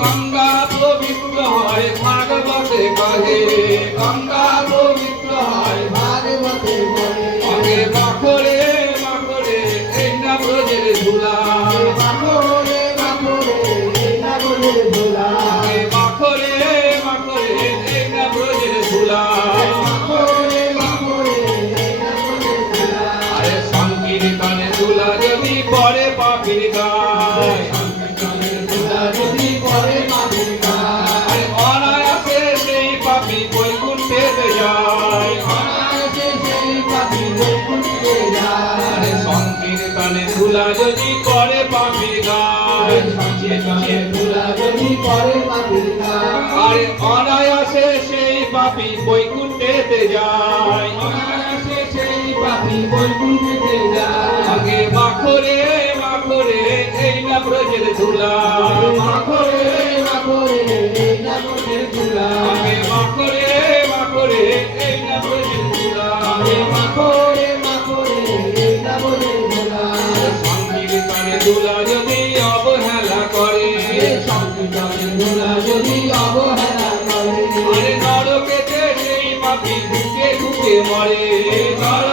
গঙ্গা পবিত্র হয় ভাগবতে কহে, গঙ্গা পবিত্র হয় ভাগবতে বলে অঙ্গে মাখরে মাখরে এই না ব্রজের ধুলা, মাখরে মাখরে এই না ব্রজের ধুলা, অঙ্গে মাখরে মাখরে এই না ব্রজের ধুলা। মাখরে মাখরে এই না ব্রজের ধুলা। আরে সংকীর্তনে ধুলা যদি পরে পাপির গায়, সংকীর্তনের ধুলা যদি পড়ে পাপির গায়, আরে অনায়াসে সেই পাপী বৈকুণ্ঠেতে যায়। অনায়াসে সেই পাপী বৈকুণ্ঠে যায়। আরে সংকীর্তনে ধুলা যদি পরে পাপির গায়, সংকীর্তনের ধুলা যদি পড়ে পাপির গায়, আরে অনায়াসে সেই পাপী বৈকুণ্ঠেতে যায়। অনায়াসে সেই পাপী বৈকুণ্ঠে যায়। আগে মাখরে মাখরে এই না ব্রজের ধুলা, মাখরে মাখরে এই না ব্রজের ধুলা, আগে মাখরে মাখরে এই না ব্রজের ধুলা। মাখরে মাখরে এই না ব্রজের ধুলা। সংকীর্তনে ধুলা যদি অবহেলা করে, সংকীর্তনের ধুলা যদি অবহেলা করে, আরে নরকেতে সেই পাপী ঢুকে ঢুকে মরে, নরকেতে